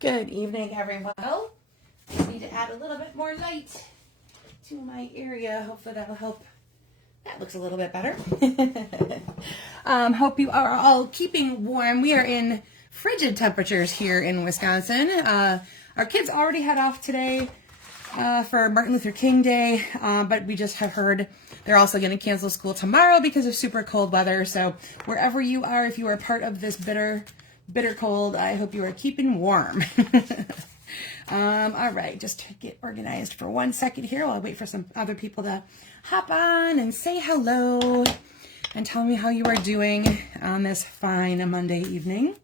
Good evening, everyone. Just need to add a little bit more light to my area. Hopefully that'll help. That looks a little bit better. Hope you are all keeping warm. We are in frigid temperatures here in Wisconsin. Our kids already head off today for Martin Luther King Day, but we just have heard they're also going to cancel school tomorrow because of super cold weather. So wherever you are, if you are part of this bitter cold, I hope you are keeping warm. All right, just to get organized for 1 second here while I wait for some other people to hop on and say hello and tell me how you are doing on this fine Monday evening.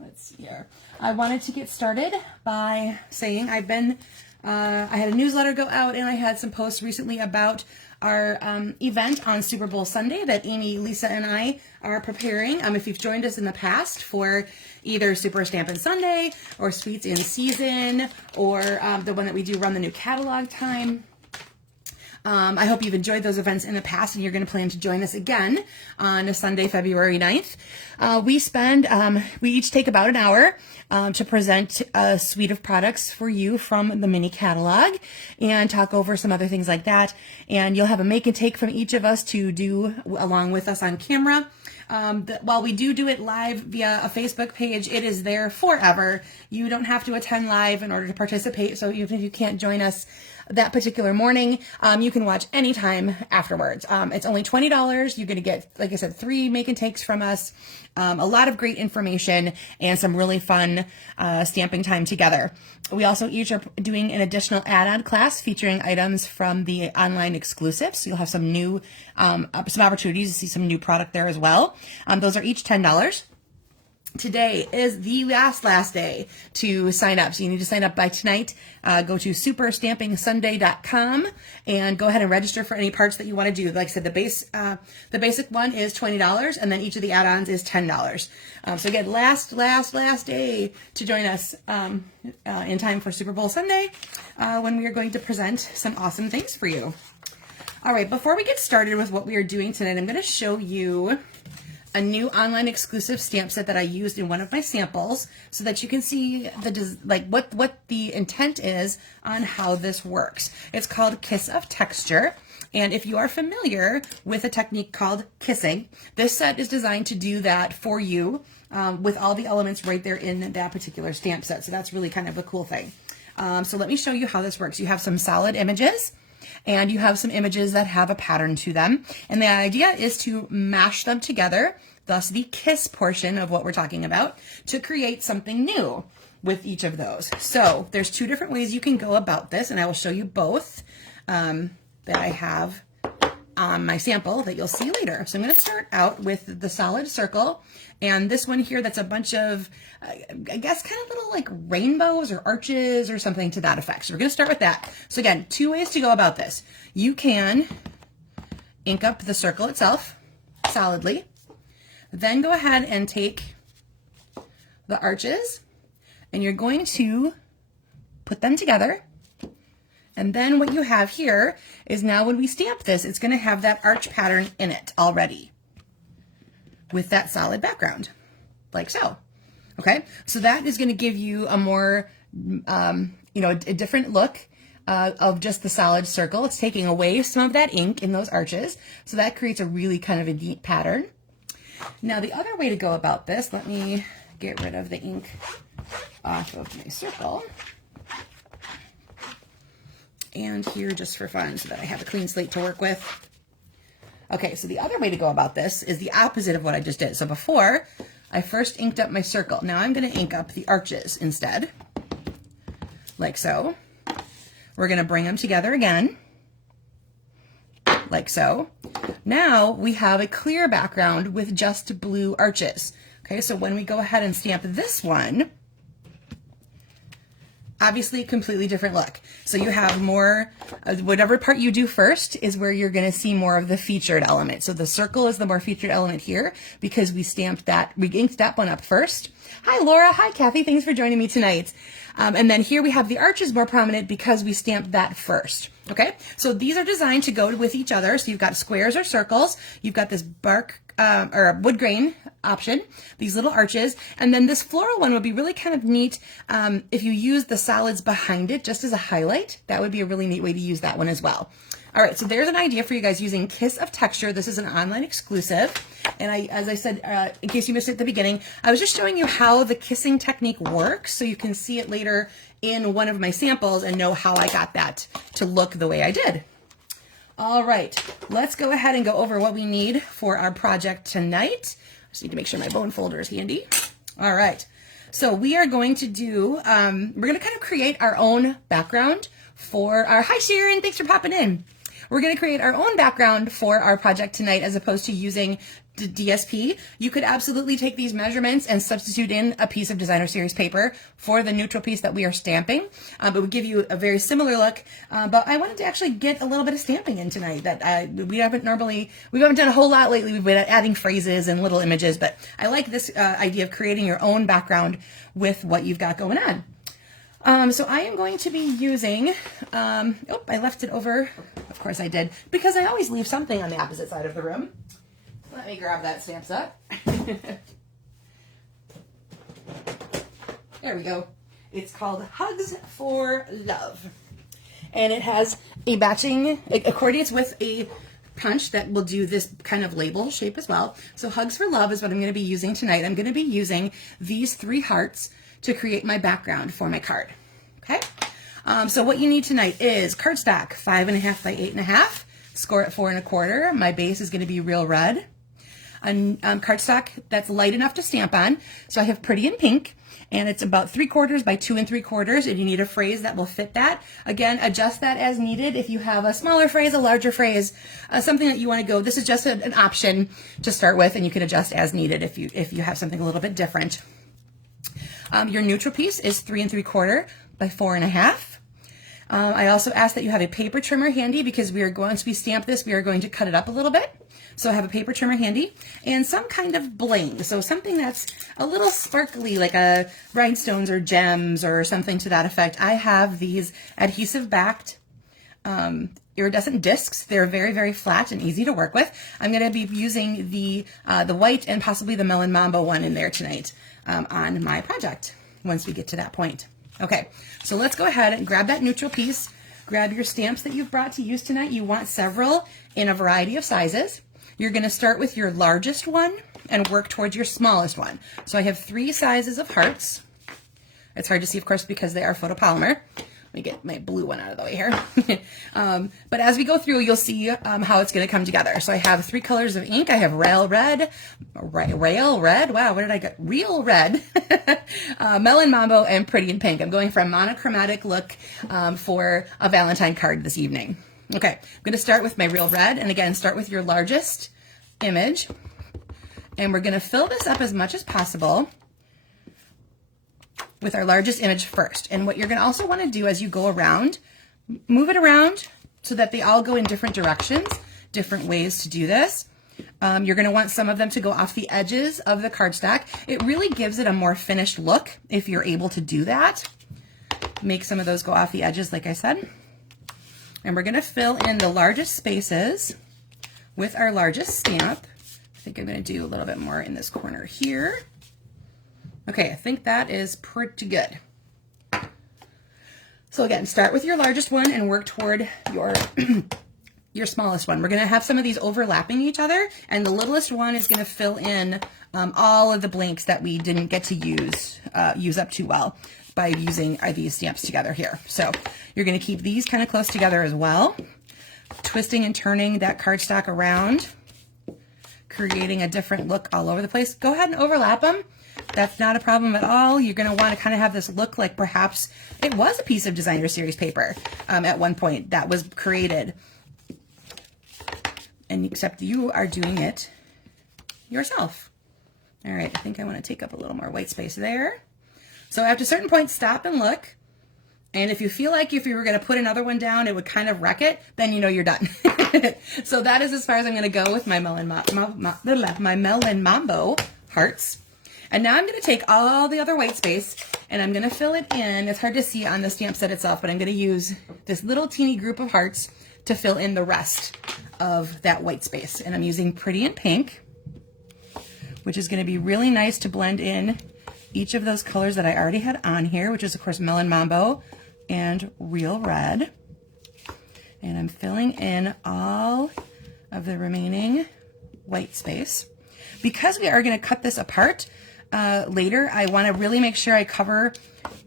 Let's see here. I wanted to get started by saying I had a newsletter go out and I had some posts recently about our event on Super Bowl Sunday that Amy, Lisa, and I are preparing. If you've joined us in the past for either Super Stampin' Sunday or Sweets in Season or the one that we do Run the New Catalog Time, I hope you've enjoyed those events in the past and you're going to plan to join us again on a Sunday, February 9th. We each take about an hour to present a suite of products for you from the mini catalog and talk over some other things like that. And you'll have a make and take from each of us to do along with us on camera. While we do it live via a Facebook page, it is there forever. You don't have to attend live in order to participate. So even if you can't join us that particular morning, you can watch anytime afterwards. It's only $20. You're going to get, like I said, 3 make and takes from us, a lot of great information, and some really fun stamping time together. We also each are doing an additional add-on class featuring items from the online exclusives. So you'll have some new, some opportunities to see some new product there as well. Those are each $10. Today is the last day to sign up. So you need to sign up by tonight. Go to superstampingsunday.com and go ahead and register for any parts that you want to do. Like I said, the basic one is $20 and then each of the add-ons is $10. So again, last day to join us in time for Super Bowl Sunday when we are going to present some awesome things for you. All right, before we get started with what we are doing tonight, I'm going to show you a new online exclusive stamp set that I used in one of my samples so that you can see what the intent is on how this works. It's called Kiss of Texture. And if you are familiar with a technique called kissing, this set is designed to do that for you with all the elements right there in that particular stamp set. So that's really kind of a cool thing. So let me show you how this works. You have some solid images and you have some images that have a pattern to them. And the idea is to mash them together, thus the kiss portion of what we're talking about, to create something new with each of those. So there's 2 different ways you can go about this, and I will show you both that I have on my sample that you'll see later. So I'm going to start out with the solid circle, and this one here that's a bunch of, I guess, kind of little like rainbows or arches or something to that effect. So we're going to start with that. So again, 2 ways to go about this. You can ink up the circle itself solidly, then go ahead and take the arches and you're going to put them together. And then what you have here is now when we stamp this, it's going to have that arch pattern in it already with that solid background, like so. Okay, so that is going to give you a more, a different look of just the solid circle. It's taking away some of that ink in those arches, so that creates a really kind of a neat pattern. Now the other way to go about this, let me get rid of the ink off of my circle. And here just for fun so that I have a clean slate to work with. Okay, so the other way to go about this is the opposite of what I just did. So before, I first inked up my circle. Now I'm going to ink up the arches instead, like so. We're going to bring them together again, like so. Now we have a clear background with just blue arches. Okay, so when we go ahead and stamp this one, obviously a completely different look. So you have more, whatever part you do first is where you're going to see more of the featured element. So the circle is the more featured element here because we inked that one up first. Hi Laura, hi Kathy, thanks for joining me tonight. And then here we have the arches more prominent because we stamped that first. Okay, so these are designed to go with each other. So you've got squares or circles, you've got this bark or wood grain option, these little arches, and then this floral one would be really kind of neat if you use the solids behind it just as a highlight. That would be a really neat way to use that one as well. All right, so there's an idea for you guys using Kiss of Texture. This is an online exclusive. And as I said, in case you missed it at the beginning, I was just showing you how the kissing technique works so you can see it later in one of my samples and know how I got that to look the way I did. All right, let's go ahead and go over what we need for our project tonight. I just need to make sure my bone folder is handy. All right, so we are going to do, we're going to kind of create our own background for our, hi Sharon, thanks for popping in. We're going to create our own background for our project tonight as opposed to using DSP. You could absolutely take these measurements and substitute in a piece of designer series paper for the neutral piece that we are stamping. It would give you a very similar look, but I wanted to actually get a little bit of stamping in tonight that we haven't done a whole lot lately. We've been adding phrases and little images, but I like this idea of creating your own background with what you've got going on. So I am going to be using, I left it over, of course I did, because I always leave something on the opposite side of the room. Let me grab that stamp set. There we go. It's called Hugs for Love. And it has a matching accordions with a punch that will do this kind of label shape as well. So Hugs for Love is what I'm going to be using tonight. I'm going to be using these 3 hearts to create my background for my card. Okay, so what you need tonight is cardstock 5.5 by 8.5, score at 4 1/4. My base is going to be real red. Cardstock that's light enough to stamp on. So I have Pretty in Pink, and it's about 3/4 by 2 3/4, and you need a phrase that will fit that. Again, adjust that as needed. If you have a smaller phrase, a larger phrase, something that you want to go, this is just an option to start with, and you can adjust as needed if you have something a little bit different. Your neutral piece is 3 3/4 by 4 1/2. I also ask that you have a paper trimmer handy because we are going to stamp this. We are going to cut it up a little bit. So I have a paper trimmer handy and some kind of bling. So something that's a little sparkly, like a rhinestones or gems or something to that effect. I have these adhesive backed iridescent discs. They're very, very flat and easy to work with. I'm going to be using the white and possibly the Melon Mambo one in there tonight on my project once we get to that point. Okay, so let's go ahead and grab that neutral piece. Grab your stamps that you've brought to use tonight. You want several in a variety of sizes. You're going to start with your largest one and work towards your smallest one. So I have 3 sizes of hearts. It's hard to see, of course, because they are photopolymer. Let me get my blue one out of the way here. But as we go through, you'll see how it's going to come together. So I have 3 colors of ink. I have rail red, wow, what did I get? Real red, Melon Mambo, and Pretty in Pink. I'm going for a monochromatic look for a Valentine card this evening. Okay, I'm going to start with my real red, and again, start with your largest image. And we're going to fill this up as much as possible with our largest image first. And what you're going to also want to do as you go around, move it around so that they all go in different directions, different ways to do this. You're going to want some of them to go off the edges of the cardstock. It really gives it a more finished look if you're able to do that. Make some of those go off the edges, like I said. And we're going to fill in the largest spaces with our largest stamp. I think I'm going to do a little bit more in this corner here. Okay, I think that is pretty good. So again, start with your largest one and work toward your your smallest one. We're going to have some of these overlapping each other, and the littlest one is going to fill in all of the blanks that we didn't get to use up too well by using these stamps together here. So you're going to keep these kind of close together as well, twisting and turning that cardstock around, creating a different look all over the place. Go ahead and overlap them. That's not a problem at all. You're going to want to kind of have this look like perhaps it was a piece of designer series paper at one point that was created. And except you are doing it yourself. All right, I think I want to take up a little more white space there. So after a certain point, stop and look. And if you feel like if you were going to put another one down, it would kind of wreck it, then you know you're done. So that is as far as I'm going to go with my Melon Mambo hearts. And now I'm going to take all the other white space and I'm going to fill it in. It's hard to see on the stamp set itself, but I'm going to use this little teeny group of hearts to fill in the rest of that white space. And I'm using Pretty in Pink, which is going to be really nice to blend in each of those colors that I already had on here, which is of course Melon Mambo and Real Red. And I'm filling in all of the remaining white space. Because we are going to cut this apart later, I want to really make sure I cover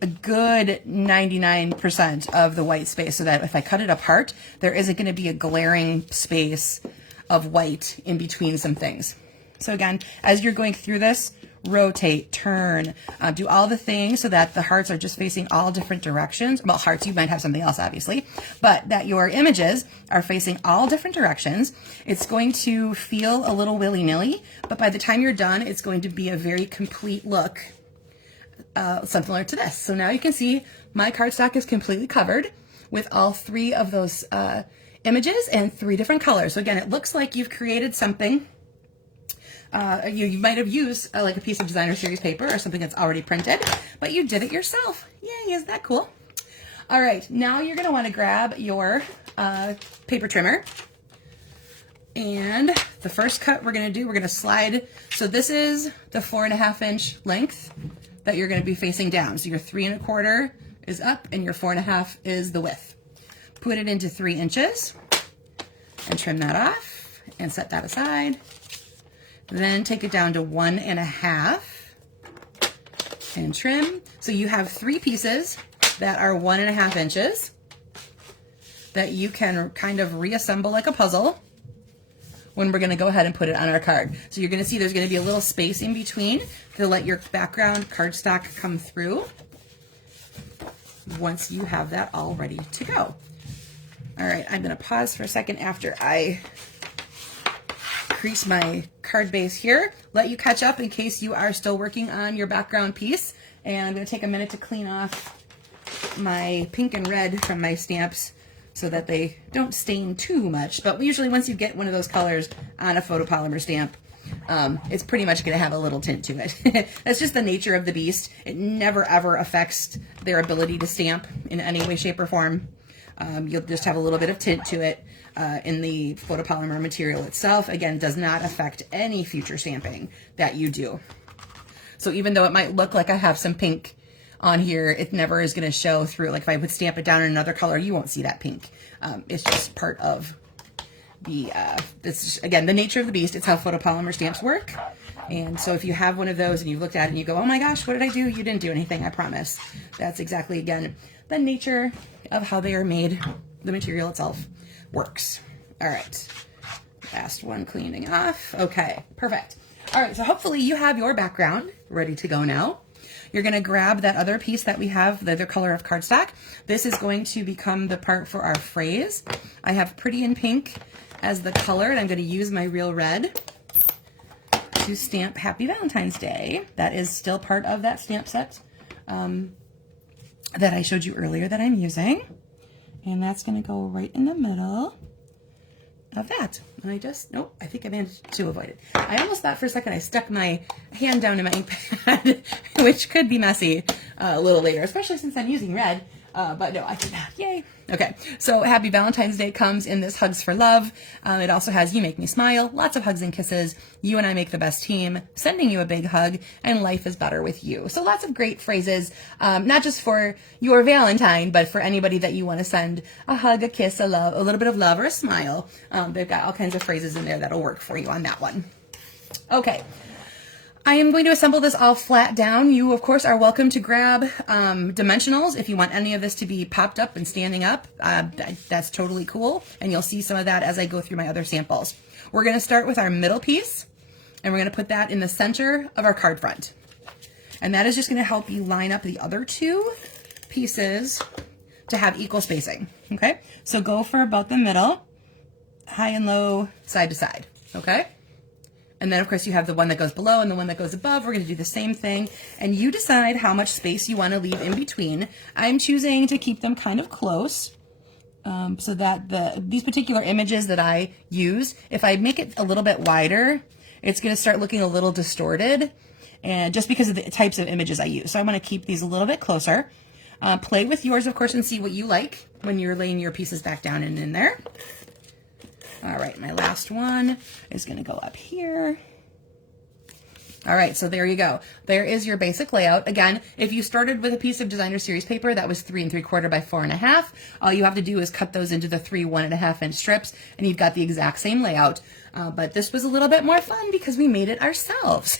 a good 99% of the white space so that if I cut it apart, there isn't going to be a glaring space of white in between some things. So again, as you're going through this, rotate, turn, do all the things so that the hearts are just facing all different directions. Well, hearts, you might have something else, obviously, but that your images are facing all different directions. It's going to feel a little willy-nilly, but by the time you're done, it's going to be a very complete look, something to this. So now you can see my cardstock is completely covered with all three of those images and three different colors. So again, it looks like you've created something. You might have used like a piece of designer series paper or something that's already printed, but you did it yourself. Yay, isn't that cool? All right, now you're gonna wanna grab your paper trimmer. And the first cut we're gonna do, we're gonna slide. So this is the 4.5 inch length that you're gonna be facing down. So your 3 1/4 is up and your 4.5 is the width. Put it into 3 inches and trim that off and set that aside. Then take it down to 1.5 and trim. So you have 3 pieces that are 1.5 inches that you can kind of reassemble like a puzzle when we're gonna go ahead and put it on our card. So you're gonna see there's gonna be a little space in between to let your background cardstock come through once you have that all ready to go. All right, I'm gonna pause for a second after I crease my card base here, let you catch up in case you are still working on your background piece. And I'm going to take a minute to clean off my pink and red from my stamps so that they don't stain too much. But usually once you get one of those colors on a photopolymer stamp, it's pretty much going to have a little tint to it. That's just the nature of the beast. It never ever affects their ability to stamp in any way, shape, or form. You'll just have a little bit of tint to it in the photopolymer material itself. Again, does not affect any future stamping that you do. So even though it might look like I have some pink on here, it never is going to show through. Like if I would stamp it down in another color, you won't see that pink. It's just part of the, it's again, the nature of the beast. It's how photopolymer stamps work. And so if you have one of those and you've looked at it and you go, oh my gosh, what did I do? You didn't do anything, I promise. That's exactly, again, the nature of how they are made. The material itself works. All right, last one cleaning off. Okay, perfect. All right, so hopefully you have your background ready to go now. You're gonna grab that other piece that we have, the other color of cardstock. This is going to become the part for our phrase. I have Pretty in Pink as the color, and I'm gonna use my Real Red to stamp Happy Valentine's Day. That is still part of that stamp set that I showed you earlier that I'm using. And that's gonna go right in the middle of that. And I just, nope, I think I managed to avoid it. I almost thought for a second I stuck my hand down in my ink pad, which could be messy a little later, especially since I'm using red. But no, I did not. Yay. Okay, so Happy Valentine's Day comes in this Hugs for Love. It also has You Make Me Smile, lots of hugs and kisses, You and I Make the Best Team, Sending You a Big Hug, and Life is Better with You. So lots of great phrases, not just for your Valentine, but for anybody that you want to send a hug, a kiss, a love, a little bit of love, or a smile. They've got all kinds of phrases in there that'll work for you on that one. Okay. I am going to assemble this all flat down. You, of course, are welcome to grab dimensionals if you want any of this to be popped up and standing up. That's totally cool, and you'll see some of that as I go through my other samples. We're going to start with our middle piece, and we're going to put that in the center of our card front. And that is just going to help you line up the other two pieces to have equal spacing, okay? So go for about the middle, high and low, side to side, okay? And then, of course, you have the one that goes below and the one that goes above. We're going to do the same thing. And you decide how much space you want to leave in between. I'm choosing to keep them kind of close so that these particular images that I use, if I make it a little bit wider, it's going to start looking a little distorted. and just because of the types of images I use. So I want to keep these a little bit closer. Play with yours, of course, and see what you like when you're laying your pieces back down and in there. All right, my last one is going to go up here. All right, so there you go. There is your basic layout. Again, if you started with a piece of designer series paper that was 3 3/4 by 4.5, all you have to do is cut those into the 3 1.5 inch strips, and you've got the exact same layout. But this was a little bit more fun because we made it ourselves.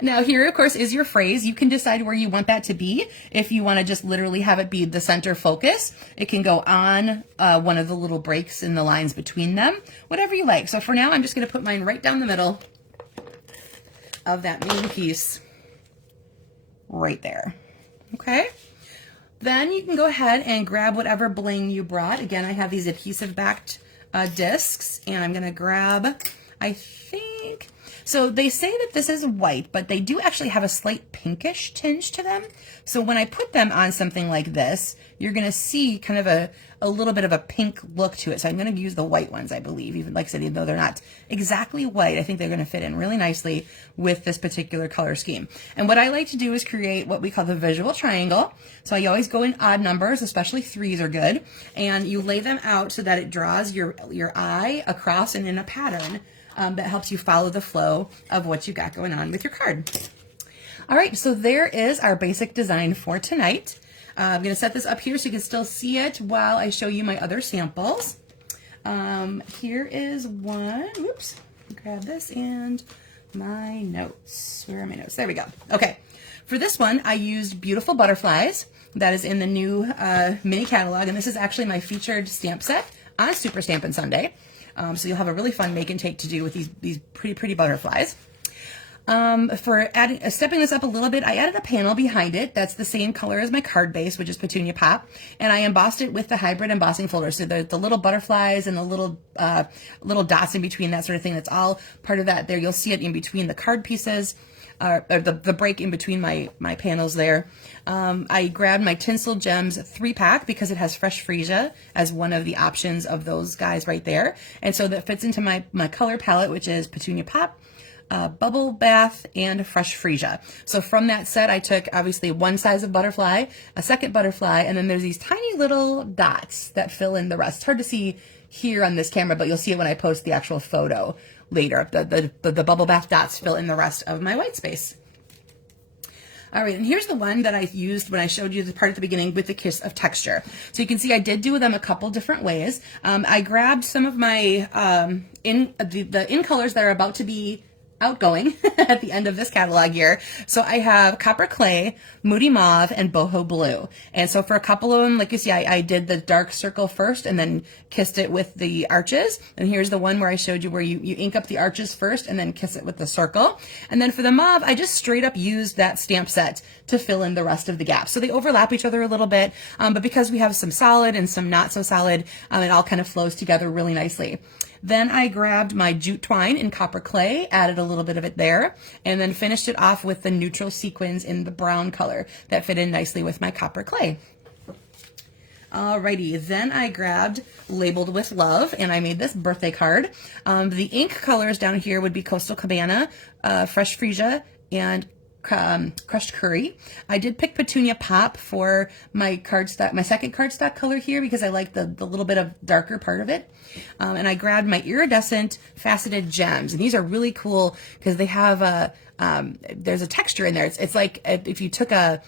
Now here, of course, is your phrase. You can decide where you want that to be. If you want to just literally have it be the center focus, it can go on one of the little breaks in the lines between them, whatever you like. So for now, I'm just going to put mine right down the middle of that main piece right there. Okay. Then you can go ahead and grab whatever bling you brought. Again, I have these adhesive backed discs, and I'm going to grab, I think, so they say that this is white, but they do actually have a slight pinkish tinge to them. So when I put them on something like this, you're going to see kind of a little bit of a pink look to it. So I'm going to use the white ones, I believe, even like I said, even though they're not exactly white, I think they're going to fit in really nicely with this particular color scheme. And what I like to do is create what we call the visual triangle. So I always go in odd numbers, especially 3s are good. And you lay them out so that it draws your eye across and in a pattern that helps you follow the flow of what you got going on with your card. All right, so there is our basic design for tonight. I'm going to set this up here so you can still see it while I show you my other samples. Here is one. Whoops. Grab this and my notes. Where are my notes? There we go. Okay. For this one, I used Beautiful Butterflies. That is in the new mini catalog, and this is actually my featured stamp set on Super Stampin' Sunday. So you'll have a really fun make and take to do with these pretty butterflies. For stepping this up a little bit, I added a panel behind it that's the same color as my card base, which is Petunia Pop, and I embossed it with the hybrid embossing folder. So the little butterflies and the little dots in between, that sort of thing, that's all part of that there. You'll see it in between the card pieces, or the break in between my panels there. I grabbed my Tinsel Gems 3-pack because it has Fresh Freesia as one of the options of those guys right there. And so that fits into my color palette, which is Petunia Pop, Bubble Bath, and Fresh Freesia. So from that set, I took obviously one size of butterfly, a second butterfly, and then there's these tiny little dots that fill in the rest. It's hard to see here on this camera, but you'll see it when I post the actual photo later. The Bubble Bath dots fill in the rest of my white space. All right, and here's the one that I used when I showed you the part at the beginning with the Kiss of Texture. So you can see I did do them a couple different ways. I grabbed some of my the in colors that are about to be outgoing at the end of this catalog year. So I have Copper Clay, Moody Mauve, and Boho Blue. And so for a couple of them, like you see, I did the dark circle first and then kissed it with the arches. And here's the one where I showed you where you ink up the arches first and then kiss it with the circle. And then for the mauve, I just straight up used that stamp set to fill in the rest of the gaps. So they overlap each other a little bit, but because we have some solid and some not so solid, it all kind of flows together really nicely. Then I grabbed my jute twine in Copper Clay, added a little bit of it there, and then finished it off with the neutral sequins in the brown color that fit in nicely with my Copper Clay. Alrighty, then I grabbed Labeled with Love, and I made this birthday card. The ink colors down here would be Coastal Cabana, Fresh Freesia, and Crushed Curry. I did pick Petunia Pop for my cardstock, my second cardstock color here, because I like the little bit of darker part of it. And I grabbed my Iridescent Faceted Gems, and these are really cool because they have there's a texture in there. It's like if you took a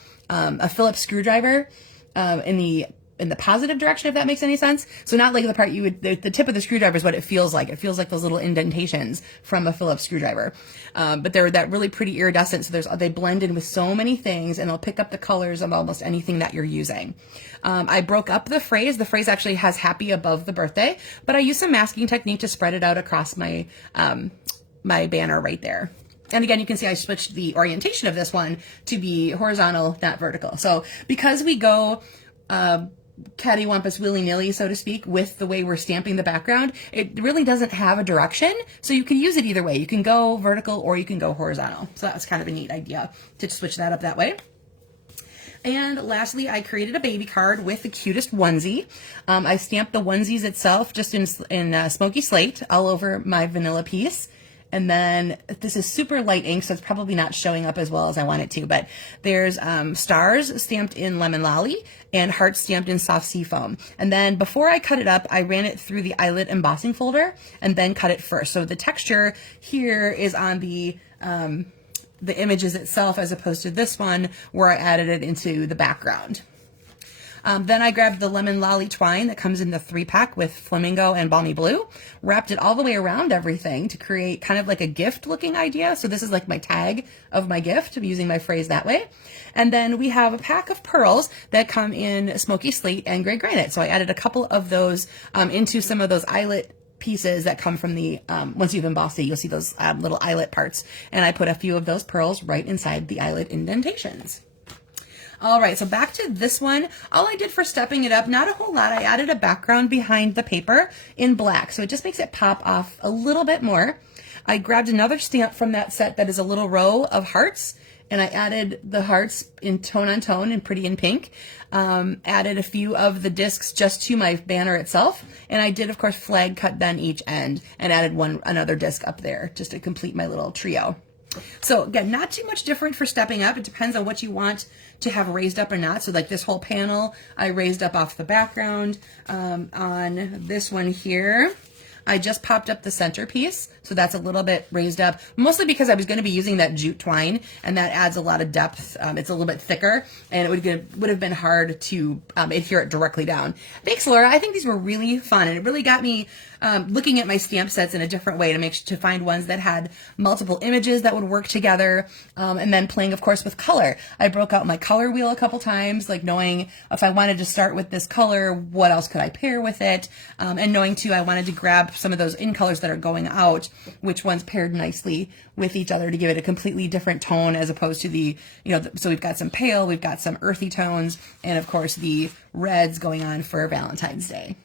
Phillips screwdriver in the positive direction, if that makes any sense. So not like the part you would, the tip of the screwdriver is what it feels like. It feels like those little indentations from a Phillips screwdriver. But they're that really pretty iridescent. So they blend in with so many things, and they'll pick up the colors of almost anything that you're using. I broke up the phrase. The phrase actually has happy above the birthday, but I used some masking technique to spread it out across my, my banner right there. And again, you can see I switched the orientation of this one to be horizontal, not vertical. So because we go, cattywampus willy-nilly, so to speak, with the way we're stamping the background, it really doesn't have a direction. So you can use it either way. You can go vertical or you can go horizontal. So that was kind of a neat idea to switch that up that way. And lastly, I created a baby card with the cutest onesie. I stamped the onesies itself just in Smoky Slate all over my vanilla piece. And then this is super light ink, so it's probably not showing up as well as I want it to, but there's stars stamped in Lemon Lolly and hearts stamped in Soft Sea Foam. And then before I cut it up, I ran it through the eyelet embossing folder and then cut it first. So the texture here is on the images itself as opposed to this one where I added it into the background. Then I grabbed the Lemon Lolly twine that comes in the 3-pack with Flamingo and Balmy Blue, wrapped it all the way around everything to create kind of like a gift looking idea. So this is like my tag of my gift, using my phrase that way. And then we have a pack of pearls that come in Smoky Slate and Gray Granite. So I added a couple of those into some of those eyelet pieces that come from the, once you've embossed it, you'll see those little eyelet parts. And I put a few of those pearls right inside the eyelet indentations. All right, so back to this one. All I did for stepping it up, not a whole lot. I added a background behind the paper in black, so it just makes it pop off a little bit more. I grabbed another stamp from that set that is a little row of hearts, and I added the hearts in tone on tone and pretty in pink. Added a few of the discs just to my banner itself, and I did, of course, flag cut then each end and added another disc up there just to complete my little trio. So again, not too much different for stepping up. It depends on what you want to have raised up or not. So like this whole panel, I raised up off the background. On this one here, I just popped up the centerpiece, so that's a little bit raised up, mostly because I was going to be using that jute twine, and that adds a lot of depth. It's a little bit thicker, and it would have been hard to adhere it directly down. Thanks, Laura. I think these were really fun, and it really got me looking at my stamp sets in a different way to find ones that had multiple images that would work together, and then playing, of course, with color. I broke out my color wheel a couple times, like knowing if I wanted to start with this color, what else could I pair with it, and knowing too I wanted to grab some of those in colors that are going out, which ones paired nicely with each other to give it a completely different tone as opposed to the, so we've got some pale, we've got some earthy tones, and of course the reds going on for Valentine's Day.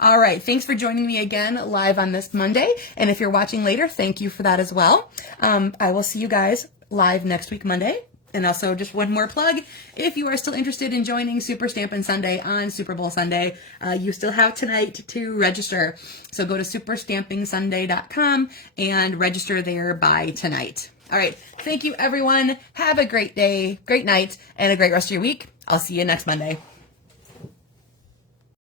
All right, thanks for joining me again live on this Monday, and if you're watching later, thank you for that as well. I will see you guys live next week, Monday. And also just one more plug, if you are still interested in joining Super Stampin' Sunday on Super Bowl Sunday, you still have tonight to register. So go to superstampingsunday.com and register there by tonight. All right, thank you everyone. Have a great day, great night, and a great rest of your week. I'll see you next Monday.